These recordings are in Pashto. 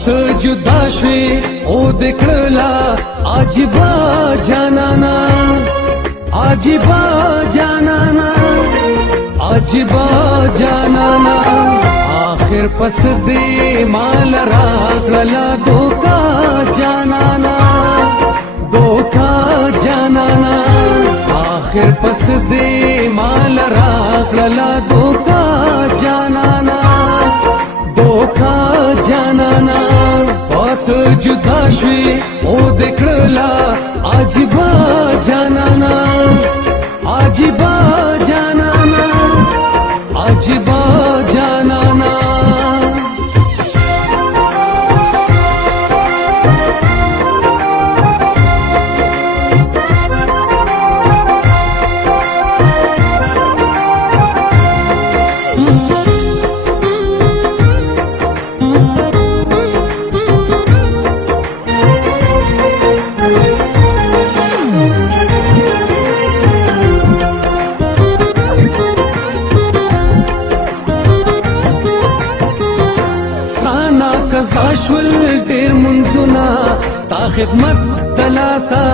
پس جدا شوی او دکړلا عجیبا جانانا عجیبا جانانا عجیبا جانانا آخر پس دی مال راغلا دوکا جانانا دوکا جانانا آخر پس دی مال راغلا دوکا جانانا دوکا جانانا پس جدا شوی او دکړلا عجیبا جانانا عجیبا جانانا عجیبا جانانا کزاشول ډیر منځونه ستا خدمت تلاسا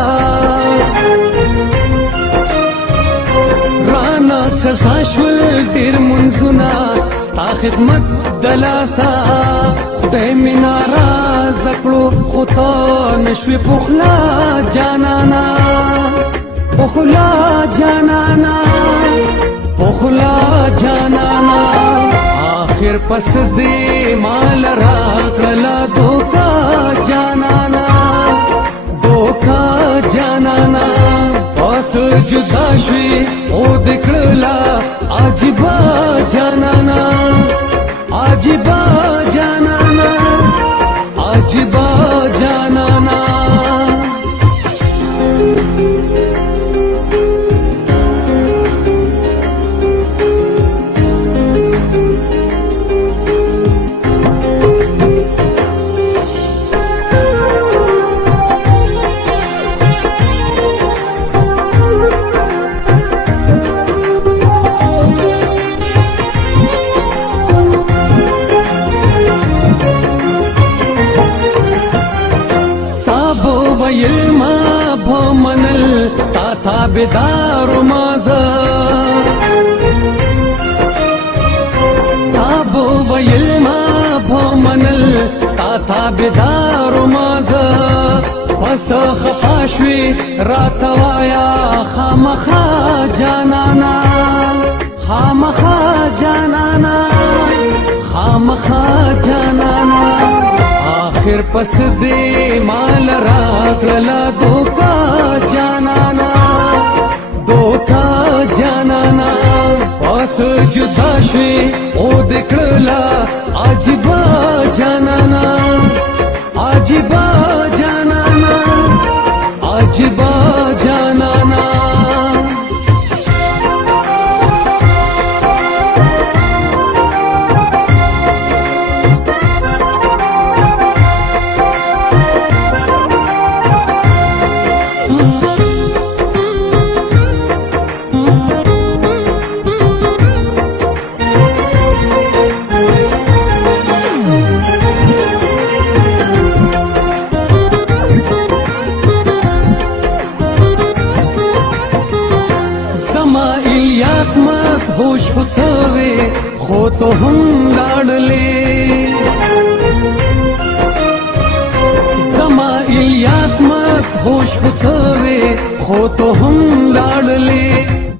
رانا کزاشول ډیر منځونه ستا خدمت تلاسا خدای مینا راز کړو خو ته نشوي پخلا جانانا پخلا جانانا پخلا جانانا آخر پس دی مال راغلا دوکا جانانا دوکا جانانا پس جدا شوی او دکړلا عجیبا جانانا عجیبا جانانا عجیبا جانانا ویل ما بمنل ستا تابدار مازه تابو ویل ما بمنل ستا تابدار مازه پس خفاشوی راتوایا خامخا جانانا خامخا جانانا خامخا جانانا آخر پس دی مال راغلا دوکا جانانا دوکا جانانا پس جدا شوی او دکړلا عجیبا جانانا عجیبا جانانا عجیبا جانانا مت ہوش ہوتوے خو تو ہم لاڑلے زما الیاس مت ہوش ہوتوے خو تو ہم